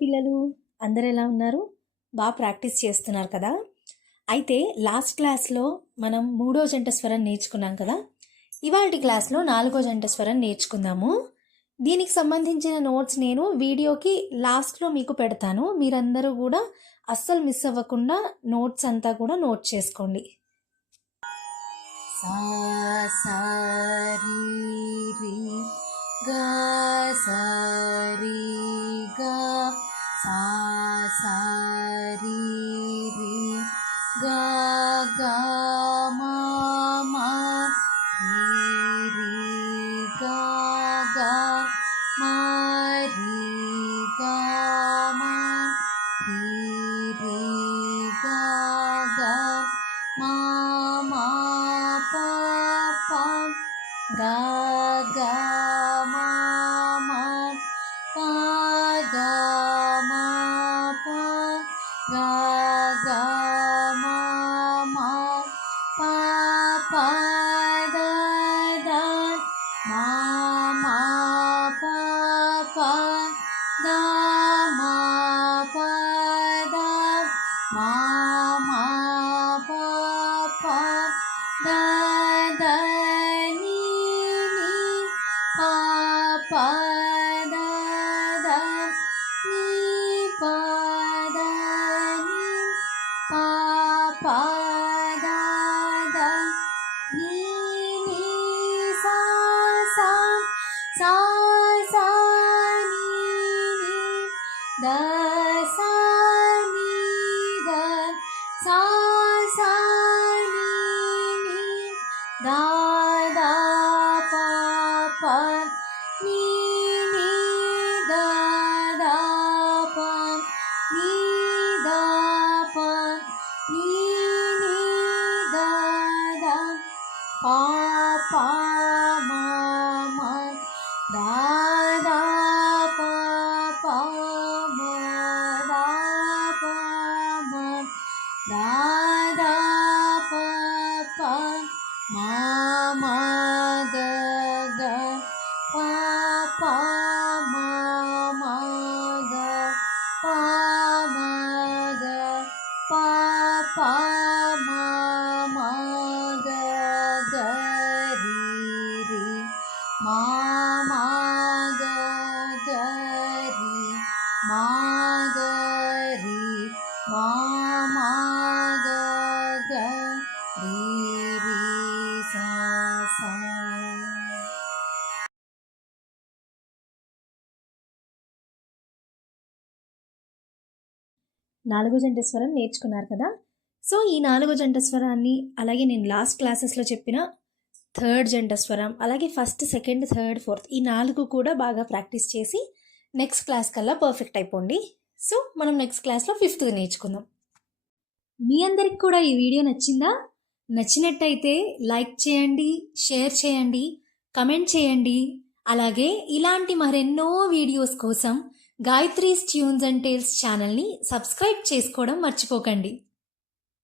పిల్లలు, అందరు ఎలా ఉన్నారు? బాగా ప్రాక్టీస్ చేస్తున్నారు కదా? అయితే లాస్ట్ క్లాస్లో మనం 3వ జంట స్వరం నేర్చుకున్నాం కదా. ఇవాల్టి క్లాస్లో 4వ జంట స్వరం నేర్చుకుందాము. దీనికి సంబంధించిన నోట్స్ నేను వీడియోకి లాస్ట్లో మీకు పెడతాను. మీరందరూ కూడా అస్సలు మిస్ అవ్వకుండా నోట్స్ అంతా కూడా నోట్ చేసుకోండి. సా సా రి రి గా సా రి గా సా సా రి రి గా గా మా మా రి రి గా గా మా రి గా మా రి రి గా గా మా మా పా పా గా గా మా మా పా గా మా పా గా గా మా మా పా పా దా దా మా మా పా పా దా మా పా దా మా మా పా పా దా దా ని ని పా పా దా దా ని పా దా ని పా పా దా దా ని ని సా సా సా సా ని ని దా సా ని దా సా సా ని ని దా దా పా పా ని ని దా దా పా ని దా పా ని ని దా దా పా పా మా మా దా దా పా పా మా దా పా మా దా దా పా పా మా మా గా గా పా పా మా మా గా పా మా గా పా పా మా మా గా గా రి రి మా మా గా గా రి మా గా రి మా మా గా గా రి రి సా సా. నాలుగో జంట స్వరం నేర్చుకున్నారు కదా. సో ఈ 4వ జంట స్వరాన్ని, అలాగే నేను లాస్ట్ క్లాసెస్లో చెప్పిన 3rd జంట స్వరం, అలాగే ఫస్ట్, సెకండ్, థర్డ్, ఫోర్త్, ఈ 4 కూడా బాగా ప్రాక్టీస్ చేసి నెక్స్ట్ క్లాస్ కల్లా పర్ఫెక్ట్ అయిపోండి. సో మనం నెక్స్ట్ క్లాస్లో 5th నేర్చుకుందాం. మీ అందరికి కూడా ఈ వీడియో నచ్చిందా? నచ్చినట్టయితే లైక్ చేయండి, షేర్ చేయండి, కమెంట్ చేయండి. అలాగే ఇలాంటి మరెన్నో వీడియోస్ కోసం గాయత్రీస్ ట్యూన్స్ అండ్ టేల్స్ ఛానల్ని సబ్స్క్రైబ్ చేసుకోవడం మర్చిపోకండి.